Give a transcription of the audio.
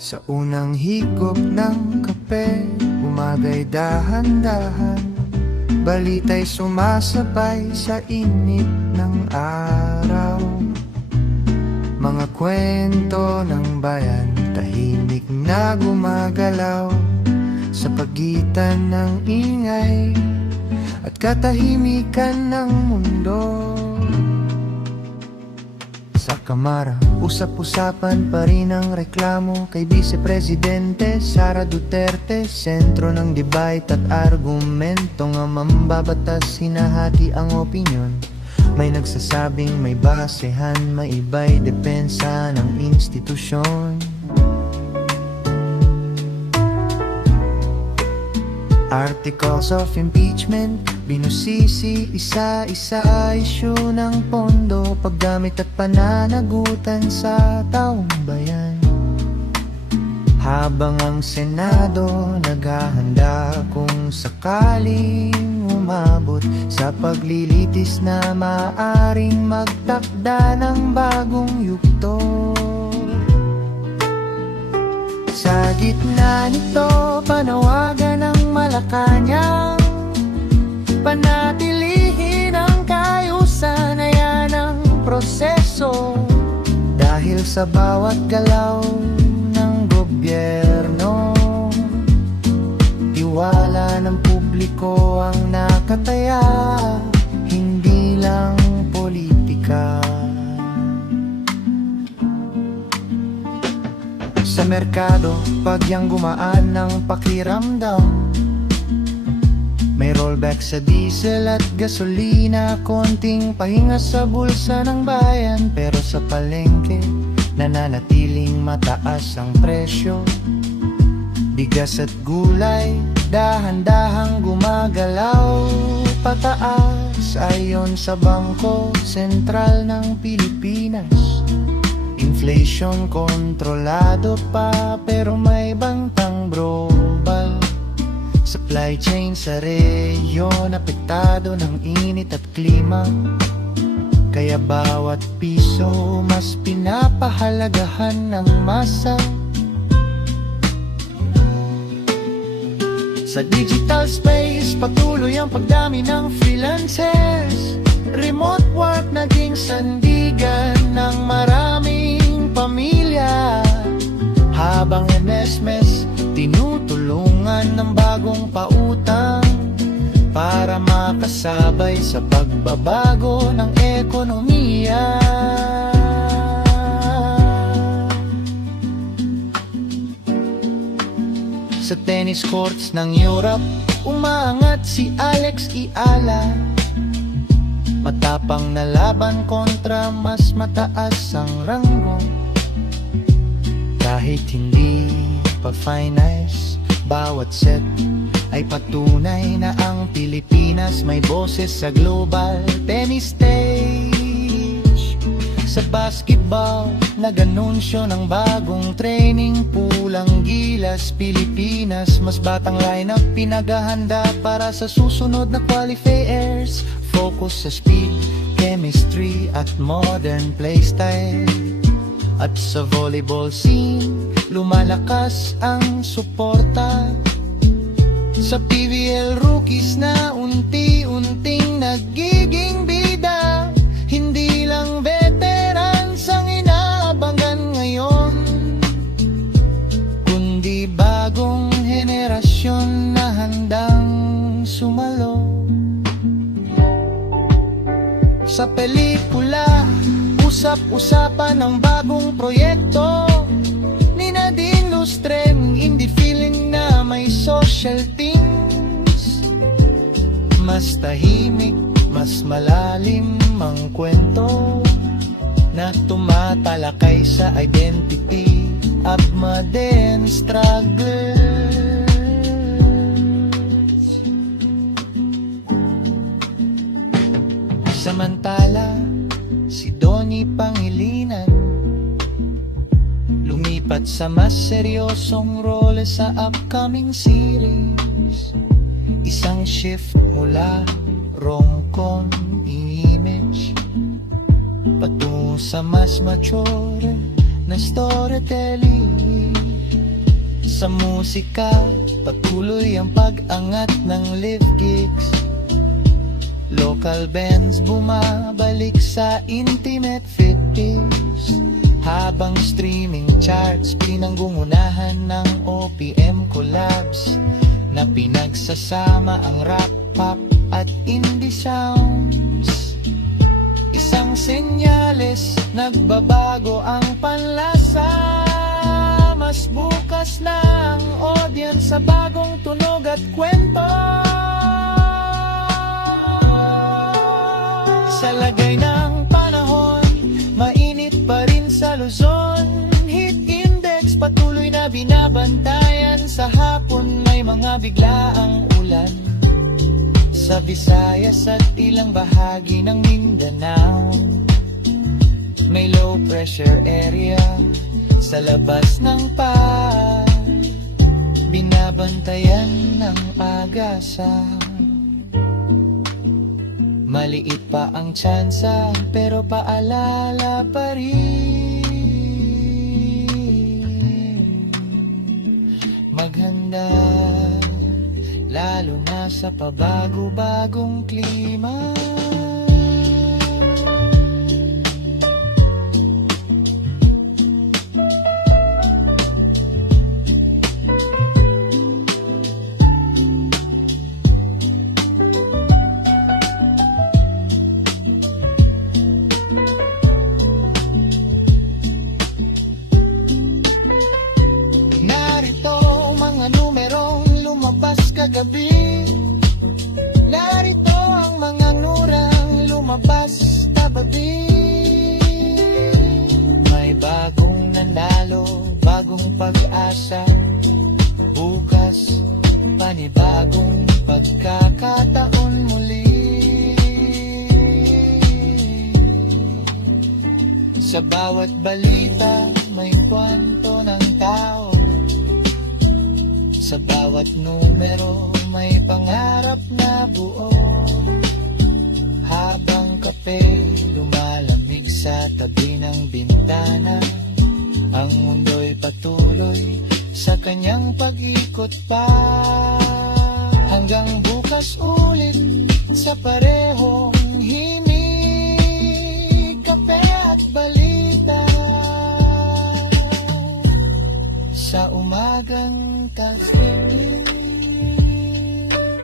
Sa unang higop ng kape, umagay dahan-dahan, balita'y sumasabay sa init ng araw. Mga kwento ng bayan, tahimik na gumagalaw sa pagitan ng ingay at katahimikan ng mundo. Sa kamara, usap-usapan pa rin ang reklamo kay Vice Presidente Sara Duterte. Sentro ng debate at argumento nga mambabatas, hinahati ang opinyon. May nagsasabing may basehan, may iba'y depensa ng institusyon. Articles of impeachment, binusisi isa-isa, isyu ng pondo, paggamit at pananagutan sa taong bayan. Habang ang Senado naghahanda kung sakaling umabot sa paglilitis na maaaring magtakda ng bagong yugto. Sa gitna nito, panawagan ng Malacanang, panatilihin ang kaayusan, ayan ang proseso. Dahil sa bawat galaw ng gobyerno, tiwala ng publiko ang nakataya, hindi lang politika. Sa merkado, pagyang gumaan ng pakiramdam, may rollback sa diesel at gasolina, konting pahinga sa bulsa ng bayan. Pero sa palengke, nananatiling mataas ang presyo. Bigas at gulay, dahan-dahang gumagalaw pataas, ayon sa Bangko Sentral ng Pilipinas. Inflation kontrolado pa, pero may bantang global. Supply chain sa rehiyon, apektado ng init at klima. Kaya bawat piso mas pinapahalagahan ng masa. Sa digital space, patuloy ang pagdami ng freelancers. Remote work naging sandigan ng maraming pamilya. Habang MS-MES, tinutulungan ng bagong pautang para makasabay sa pagbabago ng ekonomiya. Sa tennis courts ng Europe, umaangat si Alex Iala. Matapang na laban kontra mas mataas ang ranggo. Kahit hindi pa finals, bawat set ay patunay na ang Pilipinas may boses sa global tennis stage. Sa basketball, nag-anunsyo ng bagong training pool ang Gilas Pilipinas. Mas batang lineup pinaghahanda para sa susunod na qualifiers. Focus sa speed, chemistry at modern playstyle. At sa volleyball scene, lumalakas ang suporta. Sa PBL rookies na unti-unting nagiging bida. Hindi lang veterans ang inaabangan ngayon, kundi bagong henerasyon na handang sumalo. Sa pelikula, usap-usapan ng bagong proyekto ni Nadine Lustrem, indie feeling na may social themes. Mas tahimik, mas malalim ang kwento na tumatalakay sa identity at modern struggles. Samantala, si Donnie Pangilinan lumipat sa mas seryosong role sa upcoming series. Isang shift mula rom-com image patungo sa mas mature na storytelling. Sa musika, patuloy ang pag-angat ng live gigs. Local bands bumabalik sa intimate 50s. Habang streaming charts pinanggungunahan ng OPM collabs na pinagsasama ang rap, pop at indie sounds. Isang senyales, nagbabago ang panlasa. Mas bukas na ang audience sa bagong tunog at kwento. Sa lagay ng panahon, mainit pa rin sa Luzon. Heat index patuloy na binabantayan. Sa hapon may mga biglaang ulan. Sa Visayas at ilang bahagi ng Mindanao, may low pressure area sa labas ng binabantayan ng pag-asa. Maliit pa ang tsansa, pero paalala pa rin. Maghanda, lalo na sa pabago-bagong klima. Kagabi, narito ang mga nurang lumabas tababi. May bagong nanalo, bagong pag-asa. Bukas, panibagong pagkakataon muli. Sa bawat balita, may kwento ng tao. Sa bawat numero, may pangarap na buo. Habang kape lumalamig sa tabi ng bintana, ang mundo'y patuloy sa kanyang pag-ikot pa. Hanggang bukas ulit sa parehong himig, kape at balita. Sa umagang tahimik.